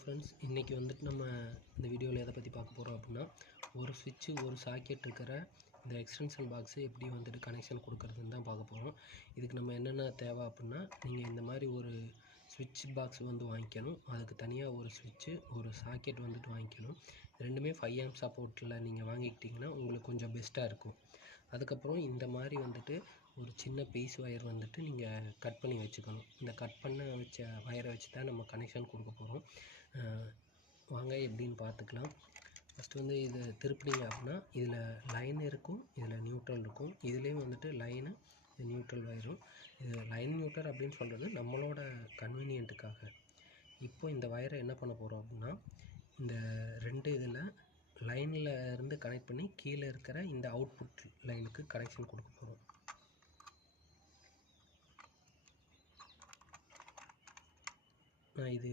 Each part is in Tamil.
ஃப்ரெண்ட்ஸ், இன்றைக்கி வந்துட்டு நம்ம இந்த வீடியோவில் எதை பற்றி பார்க்க போகிறோம் அப்படின்னா, ஒரு ஸ்விட்சு ஒரு சாக்கெட் இருக்கிற இந்த எக்ஸ்டென்ஷன் பாக்ஸு எப்படி வந்துட்டு கனெக்ஷன் கொடுக்குறதுன்னு தான் பார்க்க போகிறோம். இதுக்கு நம்ம என்னென்ன தேவை அப்படின்னா, நீங்கள் இந்த மாதிரி ஒரு ஸ்விட்ச் பாக்ஸ் வந்து வாங்கிக்கணும். அதுக்கு தனியாக ஒரு ஸ்விட்சு ஒரு சாக்கெட் வந்துட்டு வாங்கிக்கணும். ரெண்டுமே 5 amp சப்போர்ட்டில் நீங்கள் வாங்கிக்கிட்டிங்கன்னா உங்களுக்கு கொஞ்சம் பெஸ்ட்டாக இருக்கும். அதுக்கப்புறம் இந்த மாதிரி வந்துட்டு ஒரு சின்ன பீஸ் ஒயர் வந்துட்டு நீங்கள் கட் பண்ணி வச்சுக்கணும். இந்த கட் பண்ண வச்ச ஒயரை வச்சு தான் நம்ம கனெக்ஷன் கொடுக்க போகிறோம். வாங்க எப்படின்னு பார்த்துக்கலாம். ஃபஸ்ட்டு வந்து இதை திருப்பினீங்க அப்படின்னா இதில் லைன் இருக்கும், இதில் நியூட்ரல் இருக்கும். இதுலேயும் வந்துட்டு லைனு நியூட்ரல் வயரும். இது லைன் நியூட்ரல் அப்படின்னு சொல்கிறது நம்மளோட கன்வீனியன்ட்டுக்காக. இப்போ இந்த வயரை என்ன பண்ண போகிறோம் அப்படின்னா, இந்த ரெண்டு இதில் லைனில் இருந்து கனெக்ட் பண்ணி கீழே இருக்கிற இந்த அவுட்புட் லைனுக்கு கனெக்ஷன் கொடுக்க போகிறோம். நான் இது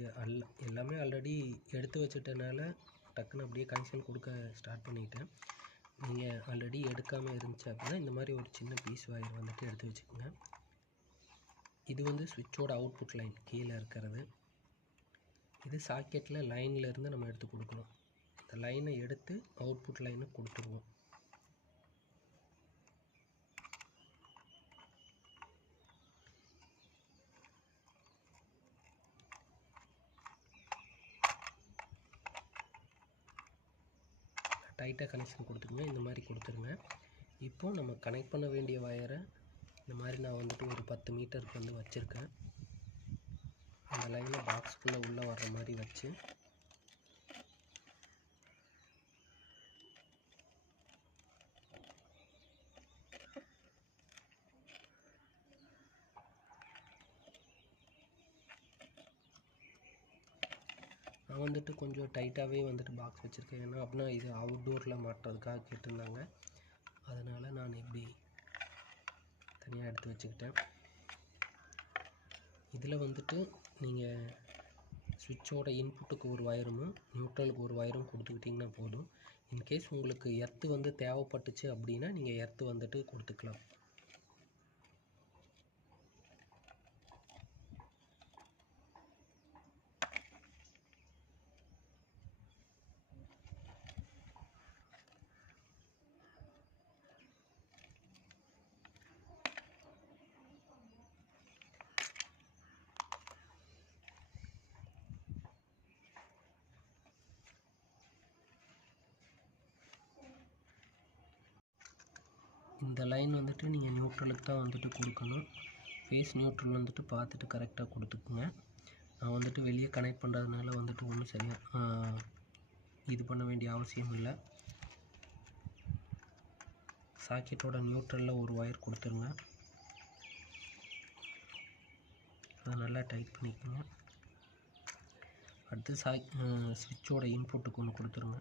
எல்லாமே ஆல்ரெடி எடுத்து வச்சுட்டனால டக்குன்னு அப்படியே கனெக்ஷன் கொடுக்க ஸ்டார்ட் பண்ணிட்டேன். நீங்கள் ஆல்ரெடி எடுக்காமல் இருந்துச்சு அப்படின்னா இந்த மாதிரி ஒரு சின்ன பீஸ் ஒயர் வந்துட்டு எடுத்து வச்சுக்கோங்க. இது வந்து ஸ்விட்சோட அவுட்புட் லைன் கீழே இருக்கிறது. இது சாக்கெட்டில் லைனில் இருந்து நம்ம எடுத்து கொடுக்கணும். இந்த லைனை எடுத்து அவுட்புட் லைனை கொடுத்துருவோம். டைட்டாக கனெக்ஷன் கொடுத்துருங்க. இந்த மாதிரி கொடுத்துருங்க. இப்போது நம்ம கனெக்ட் பண்ண வேண்டிய வயரை இந்த மாதிரி நான் வந்துட்டு ஒரு 10 மீட்டருக்கு வந்து வச்சுருக்கேன். அந்த லைனை பாக்ஸ்குள்ளே உள்ளே வர்ற மாதிரி வச்சு நான் வந்துட்டு கொஞ்சம் டைட்டாகவே வந்துட்டு பாக்ஸ் வச்சுருக்கேன். ஏன்னா அப்படின்னா இது அவுட்டோரில் மாட்டுறதுக்காக கேட்டிருந்தாங்க. அதனால் நான் இப்படி தனியாக எடுத்து வச்சுக்கிட்டேன். இதில் வந்துட்டு நீங்கள் ஸ்விட்சோட இன்புட்டுக்கு ஒரு வயரும் நியூட்ரலுக்கு ஒரு வயரும் கொடுத்துக்கிட்டிங்கன்னா போதும். இன்கேஸ் உங்களுக்கு எர்த்து வந்து தேவைப்பட்டுச்சு அப்படின்னா நீங்கள் எர்த்து வந்துட்டு கொடுத்துக்கலாம். இந்த லைன் வந்துட்டு நீங்கள் நியூட்ரலுக்கு தான் வந்துட்டு கொடுக்கணும். ஃபேஸ் நியூட்ரல் வந்துட்டு பார்த்துட்டு கரெக்டாக கொடுத்துக்குங்க. நான் வந்துட்டு வெளியே கனெக்ட் பண்ணுறதுனால வந்துட்டு ஒன்றும் சரியாக இது பண்ண வேண்டிய அவசியம் இல்லை. சாக்கெட்டோட நியூட்ரலில் ஒரு ஒயர் கொடுத்துருங்க. அதை நல்லா டைட் பண்ணிக்கோங்க. அடுத்து ஸ்விட்சோட இன்புட்டுக்கு ஒன்று கொடுத்துருங்க.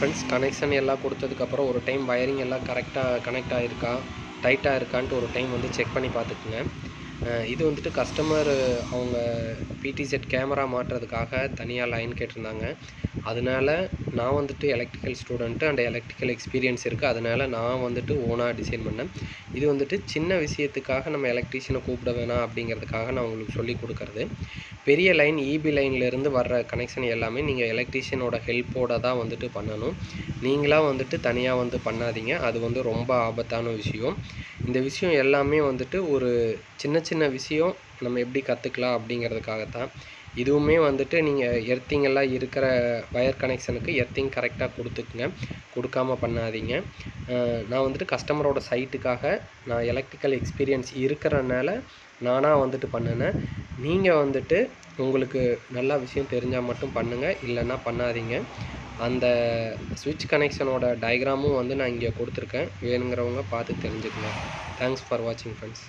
ஃப்ரெண்ட்ஸ், கனெக்ஷன் எல்லாம் கொடுத்ததுக்கப்புறம் ஒரு டைம் வயரிங் எல்லாம் கரெக்டாக கனெக்ட் ஆகிருக்கா, டைட்டாக இருக்கான்ட்டு ஒரு டைம் வந்து செக் பண்ணி பார்த்துக்குங்க. இது வந்துட்டு கஸ்டமர் அவங்க பிடிசெட் கேமரா மாட்டுறதுக்காக தனியாக லைன் கேட்டிருந்தாங்க. அதனால் நான் வந்துட்டு electrical student and electrical experience இருக்குது. அதனால் நான் வந்துட்டு ஓனாக டிசைன் பண்ணேன். இது வந்துட்டு சின்ன விஷயத்துக்காக நம்ம எலக்ட்ரிஷியனை கூப்பிட வேணாம் அப்படிங்கிறதுக்காக நான் உங்களுக்கு சொல்லி கொடுக்குறது. பெரிய லைன் இபி லைன்லேருந்து வர்ற கனெக்ஷன் எல்லாமே நீங்கள் எலக்ட்ரிஷியனோட ஹெல்ப்போடு தான் வந்துட்டு பண்ணணும். நீங்களாக வந்துட்டு தனியாக வந்து பண்ணாதீங்க. அது வந்து ரொம்ப ஆபத்தான விஷயம். இந்த விஷயம் எல்லாமே வந்துட்டு ஒரு சின்ன சின்ன விஷயம் நம்ம எப்படி கற்றுக்கலாம் அப்படிங்கிறதுக்காகத்தான். இதுவுமே வந்துட்டு நீங்கள் எர்த்திங்கெல்லாம் இருக்கிற வயர் கனெக்ஷனுக்கு எர்த்திங் கரெக்டாக கொடுத்துக்குங்க, கொடுக்காமல் பண்ணாதீங்க. நான் வந்துட்டு கஸ்டமரோட சைட்டுக்காக நான் எலக்ட்ரிக்கல் எக்ஸ்பீரியன்ஸ் இருக்கிறனால நானாக வந்துட்டு பண்ணினேன். நீங்கள் வந்துட்டு உங்களுக்கு நல்லா விஷயம் தெரிஞ்சால் மட்டும் பண்ணுங்கள், இல்லைன்னா பண்ணாதீங்க. அந்த ஸ்விட்ச் கனெக்ஷனோட டயக்ராமும் வந்து நான் இங்கே கொடுத்துருக்கேன். வேணுங்கிறவங்க பார்த்து தெரிஞ்சுக்கங்க. தேங்க்ஸ் ஃபார் வாட்சிங் ஃப்ரெண்ட்ஸ்.